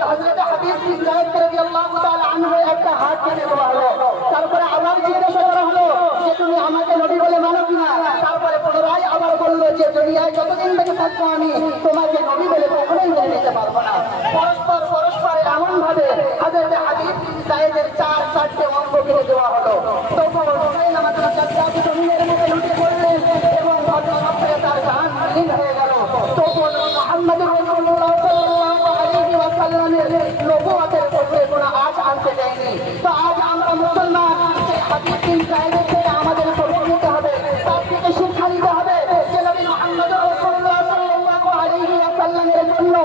হযরত হাবিব বিন যায়েদ রাদিয়াল্লাহু তাআলা আনহু একটা হাত কেটে দেওয়া হলো। তারপরে আবার জিজ্ঞাসা করা হলো যে তুমি আমাকে নবী বলে মানো কিনা? তারপরে পুনরায় আবার বললো যে দুনিয়ায় যতদিন বেঁচে থাকবো আমি তোমাকে নবী বলে কখনোই মেনে নিতে পারবো না। পরস্পর এমন ভাবে হযরত হাবিব বিন যায়েদের চারটে অঙ্গ কেটে দেওয়া হলো। তখন মুসাইলামাতুল কাযযাব জমিনের মধ্যে লুটে পড়লেন এবং ঘটনাক্রমে তার জান বিলীন হয়ে গেল। তখন মুহাম্মদুর রাসূলুল্লাহ সাল্লাল্লাহু আলাইহি ওয়াসাল্লামের নবুয়তের পক্ষে কোনো আজ আনতে দেয়নি। তো আজ আমরা মুসলমান, সেই হাবিব বিন যায়েদের থেকে আমাদের খবর নিতে হবে, তার থেকে শিক্ষা নিতে হবে যে নবী মুহাম্মদুর রাসূলুল্লাহ সাল্লাল্লাহু আলাইহি ওয়াসাল্লামের জন্য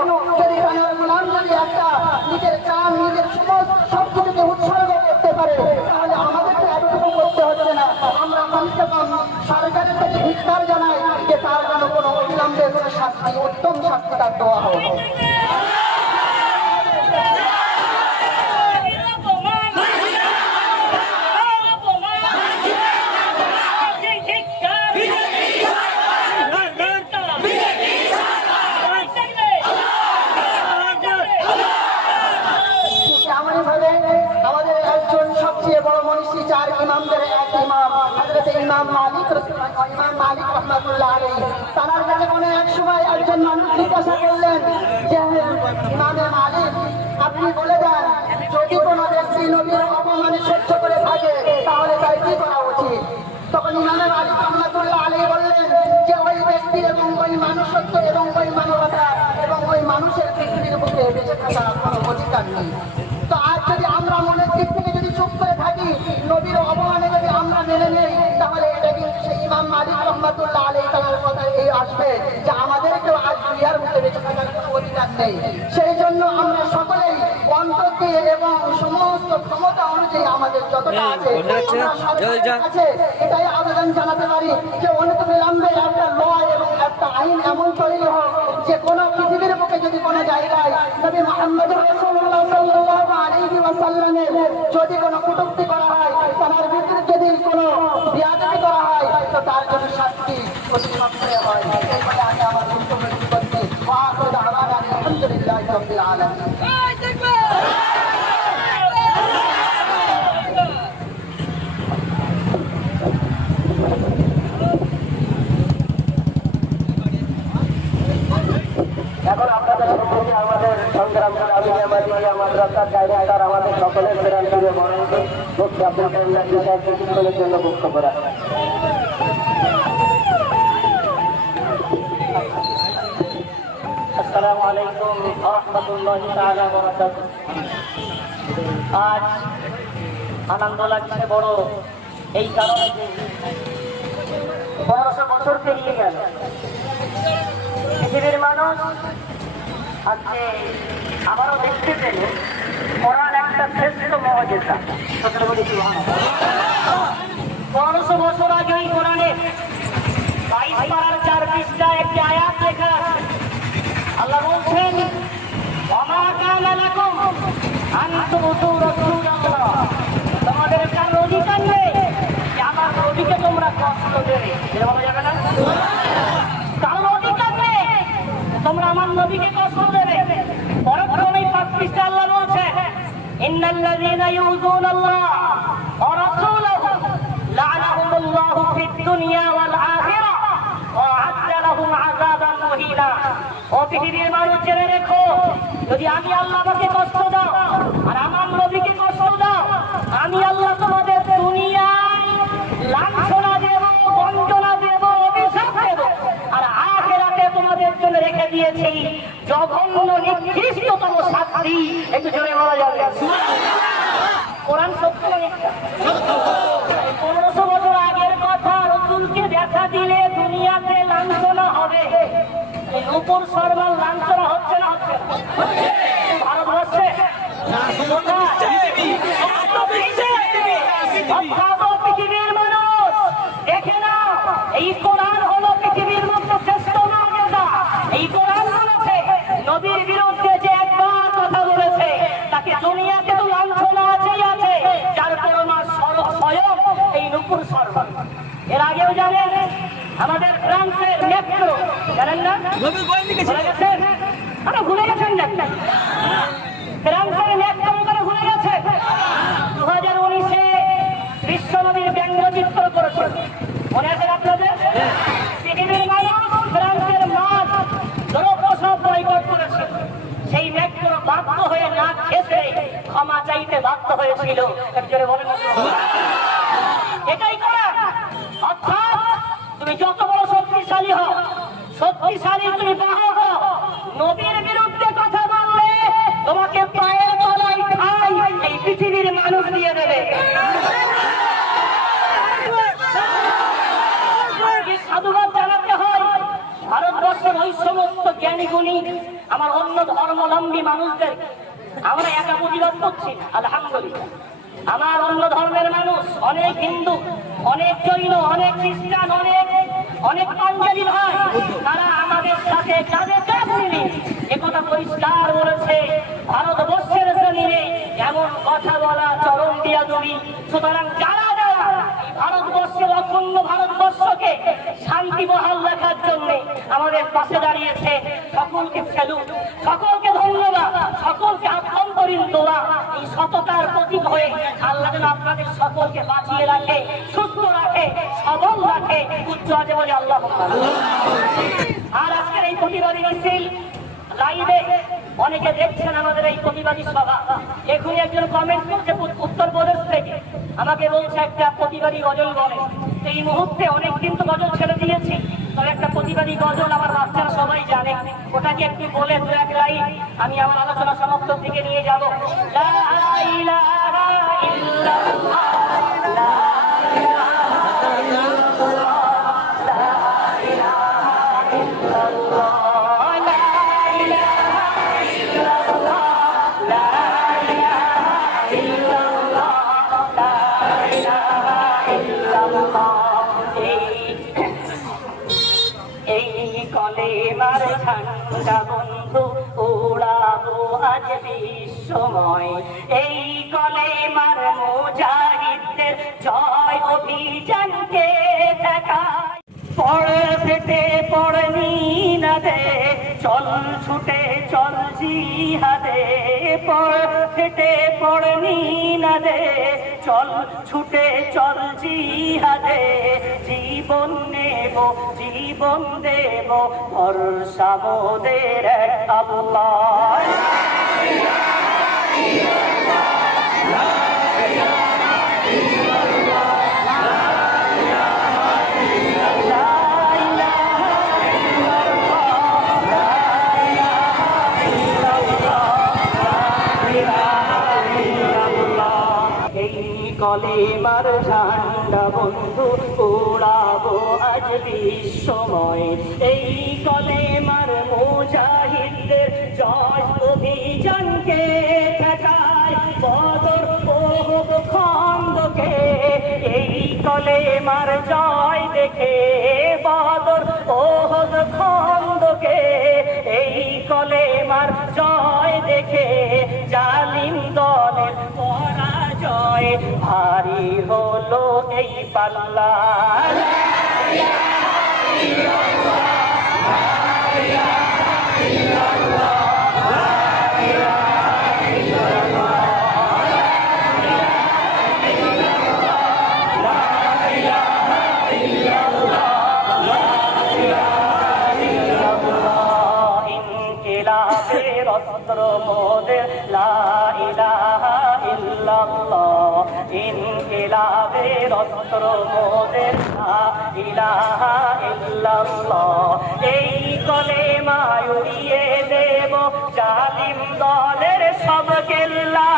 যদি তার গোলাম যদি একটা নিজের জান নিজের সমস্ত সবকিছুকে উৎসর্গ করতে পারে তাহলে আমাদেরকে এতটুকু করতে হচ্ছে না। আমরা কমসে কম সরকারের কাছে ধিক্কার জানাই যে তার জন্য কোনো অবিলম্বে কোনো শাস্তি, উত্তম শাস্তি তার দেওয়া হোক। আমাদের একজন চার ইমামদের এক ইমাম হযরত ইমাম মালিক রাহমাতুল্লাহ আলাইহি তার কাছে কোনো এক সময় একজন মানুষ জিজ্ঞাসা করলেন যে ইমামে মালিক আপনি বলে দেন যদি কোনো ব্যক্তি নবীর অপমান সহ্য করে থাকে তাহলে তার কি করা উচিত? তখন ইমামে মালিক রাহমাতুল্লাহ আলাইহি বললেন যে ওই ব্যক্তি এবং ওই মানুষত্ব এবং ওই মানবতা এবং ওই মানুষের পৃথিবীর বুকে বেঁচে থাকার কোনো অধিকার নেই। তো আজ যদি আমরা মনের দিক থেকে যদি চুপ করে থাকি, নবীর অপমানে যদি আমরা মেনে নেই, তাহলে এটা কিন্তু সেই ইমাম মালিক রাহমাতুল্লাহ আলাইহি তাআলার কথা এই আসবে যে আমাদেরকেও আজ দুনিয়ার মধ্যে বেঁচে থাকার কোনো অধিকার নেই। সেই জন্য আমরা সকলেই অন্তর দিয়ে এবং সমস্ত ক্ষমতা অনুযায়ী আমাদের যতটা আছে আছে এটাই আবেদন জানাতে পারি যে অনতিবিলম্বে একটা ল এবং একটা আইন এমন তৈরি হোক যে কোনো পৃথিবীর বুকে যদি কোনো জায়গায় নবী মুহাম্মদ রাসূলুল্লাহ সাল্লাল্লাহু আলাইহি ওয়াসাল্লামের যদি কোনো কটূক্তি করা হয়, তার ভিতরে যদি কোনো বেয়াদবি করা হয়, তো তার জন্য শাস্তি অতিমাত্রায় হয়। এই বলে আমি আমার বক্তব্য শেষ করছি। ওয়া আখিরু দাওয়ানা আলহামদুলিল্লাহি রাব্বিল আলামিন। এখন আপনাদের সম্পর্কে আমাদের সংগ্রাম আমিয়া মাদিয়া মাদ্রাসার ডাইরেক্টর আমাদের সকলের প্রেরণ করে বরণকে মুফতি আব্দুল কারিম নাকভি সাহেব কিছুক্ষণের জন্য বক্তব্য রাখেন। আসসালামু আলাইকুম ওয়া রাহমাতুল্লাহি তাআলা ওয়া বারাকাতুহু। আজ আনন্দ লাগছে বড়, এই কারণে যে 1200 বছর পেরিয়ে গেল পৃথিবীর মানুষ আজকে আবারও দেখতে পেল কোরআন একটা শ্রেষ্ঠ মুজিজা। 1200 বছর আগে এই কোরআনে 22 পারার 4 পৃষ্ঠায় একটি আয়াত লেখা আছে। আল্লাহ বলছেন ওমা কানা লাকুম আন তুতু রাসূলাল্লাহ, তোমাদের কার অধিকার নেই যে আমার নবীকে তোমরা কষ্ট দেবে। এটা বলা যাবে না? কারণ অধিকার নেই তোমরা আমার নবীকে কষ্ট দেবে। পরক্ষণে 5 পৃষ্ঠা আল্লাহ বলছে ইন্নাল্লাযীনা ইউযুনাল্লাহ ওয়া রাসূলাহু লা'নাহুমুল্লাহু ফিদ দুনিয়া ওয়াল আখিরাহ ওয়া আ'আদ্দা লাহুম আযাবান মুহিনা। ও পৃথিবীর মানুষ জেনে রেখো, যদি আমি আল্লাহকে কষ্ট দাও আর আমার নবীকে কষ্ট দাও, আমি আল্লাহ তোমাদের দুনিয়ায় লাঞ্ছনা দেব, বঞ্চনা দেব, অভিশাপ দেব, আর আখিরাতে তোমাদের জন্য রেখে দিয়েছি জঘন্য নিকৃষ্টতম শাস্তি। একটু জোরে বলা যাবে কোরআন সত্য না মিথ্যা? 1500 বছর আগের কথা। রাসূলকে দেখা দিলে দুনিয়াতে লাঞ্ছনা হবে। এই নূপুর শর্মার লাঞ্ছনা হচ্ছে না? হচ্ছে ভারতবর্ষে পৃথিবীর মানুষ দেখে না, এই কোরআন হলো পৃথিবীর মধ্যে শ্রেষ্ঠ মুজিজা। এই কোরআন বলেছে নবীর বিরুদ্ধে যে একবার কথা বলেছে তাকে দুনিয়াতে তো লাঞ্ছনা আছেই আছে, যার প্রমাণ স্বয়ং এই নূপুর শর্মা। এর আগেও জানেন আমাদের ফ্রান্সের মেট্রো, জানেন না? ভুলে গেছেন না? ফ্রান্সের মেট্রো ভুলে গেছে। 2019-এ বিশ্বনবীর ব্যঙ্গচিত্র করেছে, মনে আছে আপনাদের? পৃথিবীর মানুষ ফ্রান্সের মাঠ জনপ্রসব বয়কট করেছে। সেই মেট্রো বাধ্য হয়ে না খেতে ক্ষমা চাইতে বাধ্য হয়েছিল। একজনে বলেন এটাই করা। অর্থাৎ তুমি যত বড় শক্তিশালী হও, শক্তিশালী তুমি বাহক হও, নবীর বিরুদ্ধে কথা বললে তোমাকে পায়ের তলায় ঠাঁই এই পৃথিবীর মানুষ দিয়ে দেবে। সাধুবাদ জানাতে হয় ভারতবর্ষের ওই সমস্ত জ্ঞানী গুণী আমার অন্য ধর্মাবলম্বী মানুষদের। আমরা একা প্রতিবাদ করছি না, আলহামদুলিল্লাহ। আমার অন্য ধর্মের মানুষ, অনেক হিন্দু, অনেক জৈন, অনেক খ্রিস্টান, অনেক পাঞ্জাবি ভাই, তারা আমাদের সাথে কাঁধে কাঁধ মিলিয়ে একথা পরিষ্কার বলেছে ভারতবর্ষের জমিনে এমন কথা বলা চরম বিয়াদবি। সুতরাং যারা যারা এই ভারতবর্ষের অখণ্ড ভারতবর্ষকে শান্তি বহাল রাখার জন্য আমাদের পাশে দাঁড়িয়েছে, সকলকে স্যালুট, সকলকে ধন্যবাদ, সকলকে আভ্যন্তরীণ দোয়া। এই সততার প্রতীক হয়ে আল্লাহ যেন আপনাদের সকলকে বাঁচিয়ে রাখে, সুস্থ রাখে, সবল রাখে, উচ্চ আছে বলে আল্লাহ। আর আজকের এই প্রতিবাদী মিছিল লাইভে অনেকে দেখছেন আমাদের এই প্রতিবাদী সভা। এখনই একজন কমেন্ট করছে উত্তরপ্রদেশ থেকে, আমাকে বলছে একটা প্রতিবাদী গজল বলে। এই মুহূর্তে অনেক কিন্তু গজল ছেড়ে দিয়েছি, তবে একটা প্রতিবাদী গজল আমার বাচ্চারা সবাই জানে, ওটাকে একটু বলে দু এক লাইন আমি আমার আলোচনা সমাপ্তির দিকে নিয়ে যাবো। লা ইলাহা ইল্লাল্লাহ, লা ইলাহা ইল্লাল্লাহ, লা ইলাহা ইল্লাল্লাহ, লা ইলাহা ইল্লাল্লাহ, লা ইলাহা ইল্লাল্লাহ, লা ইলাহা ইল্লাল্লাহ। এই কলেমার ঝান্ডা বন্ধু উড়াবো আজ বিশ্বময়, এই কলেমার মুজাহিদদের জয় অভিযানকে দেখায়। পড় ফেটে পড়নি না দে, চল ছুটে চল জিহাদে, পড় ফেটে পড়নি না দে, চল ছুটে চল জিহাদে, জীবন নেব জীবন দেব ভরসা মোদের আল্লাহ। কলেমার ঝান্ডা বন্ধু উড়াবো আজ বিশ্বময়, এই কলেমার মুজাহিদদের জয় অভিযানকে ঠেকায়। বদর ওহুদ খন্দকে এই কলেমার জয় দেখে, বদর ওহুদ খন্দকে এই কলেমার জয় দেখে, জালিম দলের পরাজয় ভারী হলো এই পাল্লা। ইনকিলাবের অস্ত্র মোদের লা ইলাহা ইল্লাল্লাহ, ইনকিলাবের অস্ত্র মোদের লা ইলাহা ইল্লাল্লাহ। এই কলেমা উড়িয়ে দেব জালিম দলের সব কেল্লা।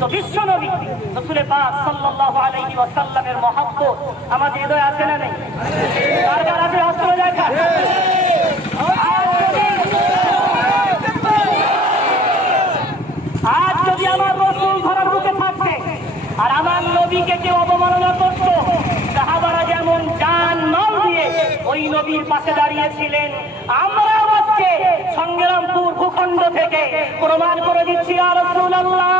তো বিশ্ব নবী রাসূল পাক সাল্লাল্লাহু আলাইহি ওয়াসাল্লামের মহব্বত আমাদের হৃদয়ে আছে না নেই? কার কার আছে হাত তুলে দেখা। আজ যদি আমার রাসূল ধরার বুকে থাকতে আর আমার নবীকে কেউ অবমাননা করত, সাহাবারা যেমন জান মাল দিয়ে ওই নবীর পাশে দাঁড়িয়েছিলেন, আমরা আজকে সংগ্রামপুর ভূখণ্ড থেকে প্রমাণ করে দিচ্ছি ইয়া রাসূলুল্লাহ,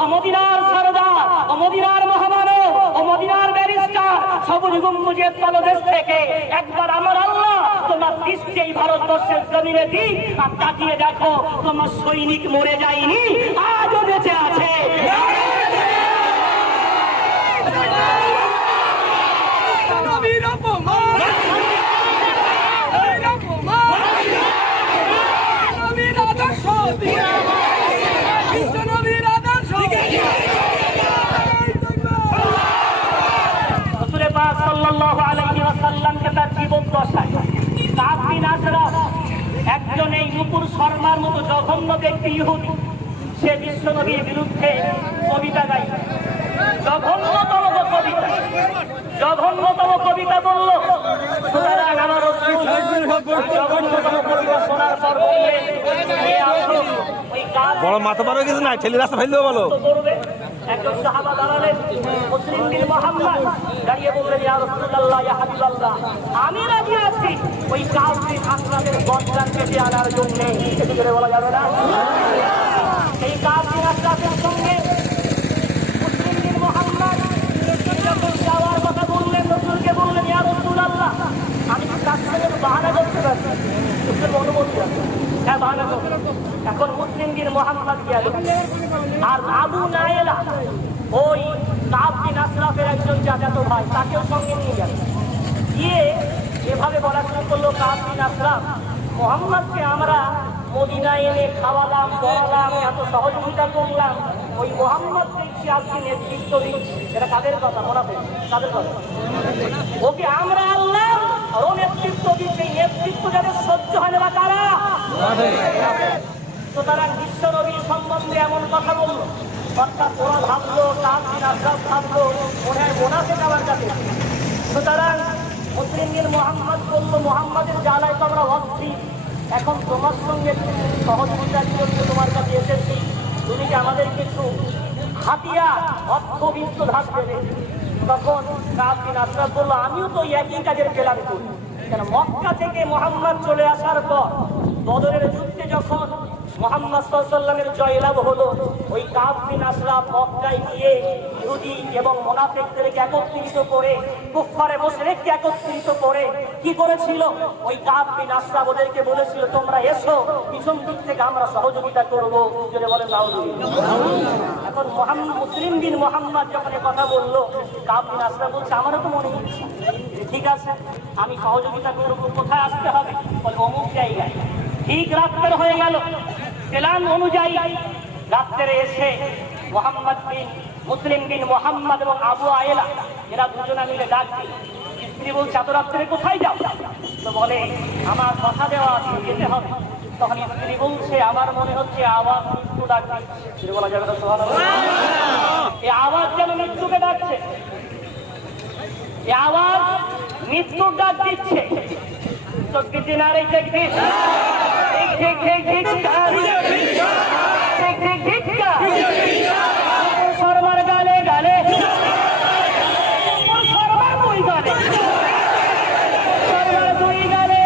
ও মদিনার সরদার, ও মদিনার মহামানব, ও মদিনার ব্যারিস্টার, সবুজ গম্বুজের তলদেশ থেকে একবার আমার আল্লাহ তোমার দৃষ্টি এই ভারতবর্ষের জমিনে দিক আর তাকিয়ে দেখো, তোমার সৈনিক মরে যায়নি, আজও বেঁচে আছে। সাল্লাল্লাহু আলাইহি ওয়াসাল্লামকে তার জীবন দশায় কাব বিন আশরাফ, একজন এই নূপুর শর্মার মতো জঘন্য ব্যক্তি ইহুদি, সে বিশ্ব নবীর বিরুদ্ধে কবিতা গায়। জঘন্যতম কবিতা, জঘন্যতম কবিতা বলল। সুতরাং আমার জঘন্যতম কবিতা শোনার পর বললেন, বড় মাথা পারো কিছু নাই, ছেলে রাস্তা ফেললেও বলো। একজন সাহাবা দাঁড়ালেন, মুসলিম বিন মুহাম্মদ দাঁড়িয়ে বললেন, ইয়া রাসূলুল্লাহ, ইয়া হাবিবাল্লাহ, আমি রাজি আছি ওই কাউকে আখলাদের বদলান কেটে আনার জন্য কিছু করে বলা যাবে না। সেই কাউকে আখলাদের সঙ্গে মুসলিম বিন মুহাম্মদ যখন যাওয়ার কথা বললেন, রাসূলকে বললেন, ইয়া রাসূলুল্লাহ, আমি কি কাজ থেকে বাহানা করতে পারি? রাসূল অনুমতি আছে, হ্যাঁ বাহানা করতে। এখন মুসলিম বিন মুহাম্মদ গেল, আর আবু নাইলা ওই কাব বিন আশরাফের একজন চাচাতো ভাই, তাকেও সঙ্গে নিয়ে গেল। গিয়ে এভাবে বলা শুরু করলো, কাব বিন আশরাফ, মুহাম্মদকে আমরা মদিনায় এনে খাওয়ালাম, পড়ালাম, এত সহযোগিতা করলাম, ওই মুহাম্মদকে আজকে নেতৃত্ব দিচ্ছি। এটা কাদের কথা? মুনাফিক। কাদের কথা? ওকে আমরা আল্লাহ আর ও নেতৃত্ব দিচ্ছে। নেতৃত্ব যাদের সহ্য হয় না কারা? সুতরাং বিশ্ব নবীর সম্বন্ধে এমন কথা বললো, অর্থাৎ ওরা ভাবলো, কাব বিন আশরাফ ভাবলো মনে হয় মুনাফিক আমার কাছে। সুতরাং মুসলিম বিন মুহাম্মদ বলল, মুহাম্মাদের জ্বালায় তো আমরা অস্থির, এখন তোমার সঙ্গে সহযোগিতার জন্য তোমার কাছে এসেছি, তুমি কি আমাদের কিছু হাতিয়ার অর্থবিত্ত ধার দেবে? তখন কাব বিন আশরাফ বলল, আমিও তো একই কাজের প্ল্যান করি। কেন? মক্কা থেকে মুহাম্মদ চলে আসার পর বদরের যুদ্ধে যখন মুহাম্মদ সাল্লাল্লাহু আলাইহি ওয়াসাল্লামের জয়লাভ হলো, ওই কাব বিন আশরাফ মক্কায় গিয়ে ইহুদি এবং মুনাফিকদেরকে একত্রিত করে, কুফারে মুশরিককে একত্রিত করে কি করেছিল? ওই কাব বিন আশরাফ ওদেরকে বলেছিল, তোমরা এসো, পিছন দিক থেকে আমরা সহযোগিতা করব। যদি বলেন নাউজুবিল্লাহ। এখন মুসলিম বিন মুহাম্মদ যখন কথা বললো, কাব বিন আশরাফ বলছে, আমারও তো মনে হচ্ছে ঠিক আছে, আমি সহযোগিতা করবো। কোথায় আসতে হবে? বলে অমুক জায়গায়। ঠিক রাত্রে হয়ে গেল, প্ল্যান অনুযায়ী রাত্রে এসে মুসলিম বিন মুহাম্মদ এবং আবু আয়েলা এরা দুজনে মিলে ডাক দিল। স্ত্রী বলছে, এত রাত্রে কোথায় যাও? তো বলে, আমার কথা দেওয়া আছে, যেতে হবে। তখন স্ত্রী বলছে, আমার মনে হচ্ছে আওয়াজ মৃত্যু ডাক দিচ্ছে। বলা যাবে না সুবহানাল্লাহ? এই আওয়াজ যেন মৃত্যুকে ডাকছে, এই আওয়াজ মৃত্যুর ডাক দিচ্ছে। চোখটি দিনারে দেখবি, সরমার গালে গালে, সরমার দুই গালে, সরমার দুই গালে,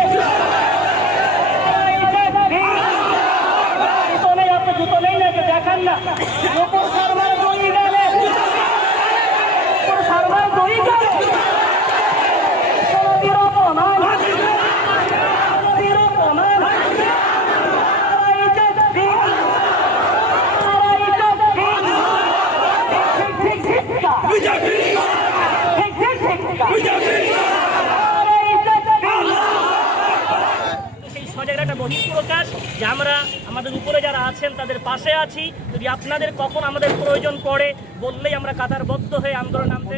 জুতো নেই, আপনি জুতো নেই নাকি দেখান না? সরমার দুই গালে, সরমার দুই গালে, বহিঃপ্রকাশ যে আমরা আমাদের উপরে যারা আছেন তাদের পাশে আছি। যদি আপনাদের কখন আমাদের প্রয়োজন পড়ে বললেই আমরা কাতারবদ্ধ হয়ে আন্দোলন নামতে।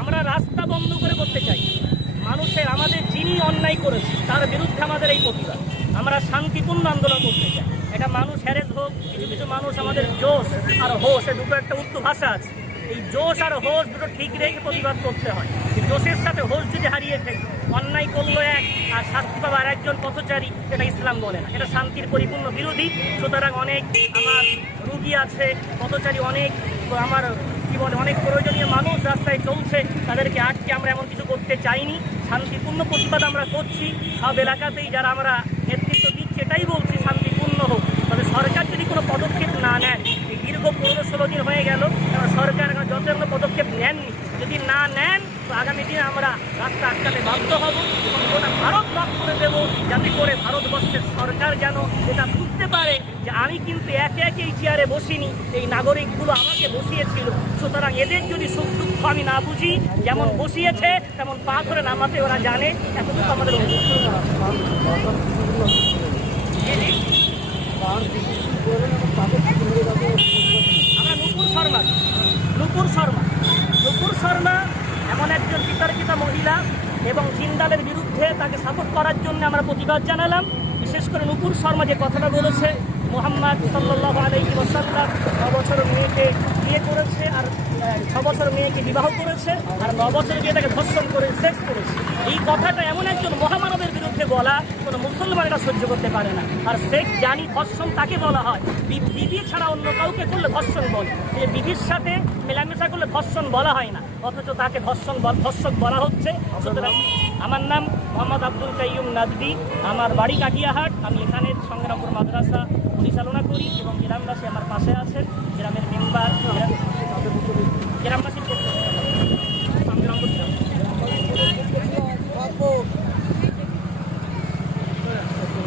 আমরা রাস্তা বন্ধ করে করতে চাই। মানুষের আমাদের যিনি অন্যায় করেছে তার বিরুদ্ধে আমাদের এই প্রতিবাদ। আমরা শান্তিপূর্ণ আন্দোলন করতে চাই। এটা মানুষ হ্যারেস হোক, কিছু কিছু মানুষ আমাদের জোশ আর হোশ, এ দুটো একটা উর্দু ভাষা আছে। এই জোশ আর হোশ দুটো ঠিক রেখে প্রতিবাদ করতে হয়। জোশের সাথে হোশ যদি হারিয়ে ফেলে, অন্যায় করলো এক আর শাস্তি পাওয়া আর একজন পথচারী, এটা ইসলাম বলে না, এটা শান্তির পরিপূর্ণ বিরোধী। সুতরাং অনেক আমার রুগী আছে, পথচারী অনেক, আমার কি বলে, অনেক প্রয়োজনীয় মানুষ রাস্তায় চলছে, তাদেরকে আটকে আমরা এমন কিছু করতে চাইনি। শান্তিপূর্ণ প্রতিবাদ আমরা করছি। সব এলাকাতেই যারা আমরা নেতৃত্ব দিচ্ছি এটাই বলছি, শান্তিপূর্ণ হোক। তবে সরকার যদি কোনো পদক্ষেপ না নেন, এই দীর্ঘ 15-16 দিন হয়ে গেল, সরকার যত কোনো পদক্ষেপ নেননি, যদি না নেন তো আগামী দিনে আমরা রাস্তা আটকাতে বাধ্য হব এবং গোটা ভারত লক করে দেবো, যাতে করে ভারতবর্ষের সরকার যেন এটা বুঝতে পারে যে আমি কিন্তু একে একে এই চেয়ারে বসিনি, এই নাগরিকগুলো আমাকে বসিয়েছিল। সুতরাং এদের যদি সুখ দুঃখ আমি না বুঝি, যেমন বসিয়েছে তেমন পা ধরে নামাতে ওরা জানে, এতটুকু আমাদের আমরা নুপুর শর্মা এমন একজন বিতর্কিত মহিলা এবং জিন্দালের বিরুদ্ধে তাকে সাপোর্ট করার জন্য আমরা প্রতিবাদ জানালাম। বিশেষ করে নুপুর শর্মা যে কথাটা বলেছে, মুহাম্মদ সাল্লাল্লাহু আলাইহি ওয়াসাল্লাম 9 বছর মেয়েকে বিয়ে করেছে আর 6 বছর মেয়েকে বিবাহ করেছে আর 9 বছর বিয়ে তাকে ধর্ষণ করে সেক্স করেছে, এই কথাটা এমন একজন মহামানবের বিরুদ্ধে শেখকে বলা কোনো মুসলমান এটা সহ্য করতে পারে না। আর শেখ জানি ধর্ষণ তাকে বলা হয়, বিবি ছাড়া অন্য কাউকে করলে ধর্ষণ বলে, যে বিবির সাথে মেলামেশা করলে ধর্ষণ বলা হয় না, অথচ তাকে ধর্ষক বলা হচ্ছে। সুতরাং আমার নাম মোহাম্মদ আব্দুল কাইয়ুম নাদভী, আমার বাড়ি কাটিয়াহাট। আমি এখানে সংগ্রামপুর মাদ্রাসা পরিচালনা করি এবং গ্রামবাসী আমার পাশে আছেন, গ্রামের মেম্বার, গ্রামবাসীর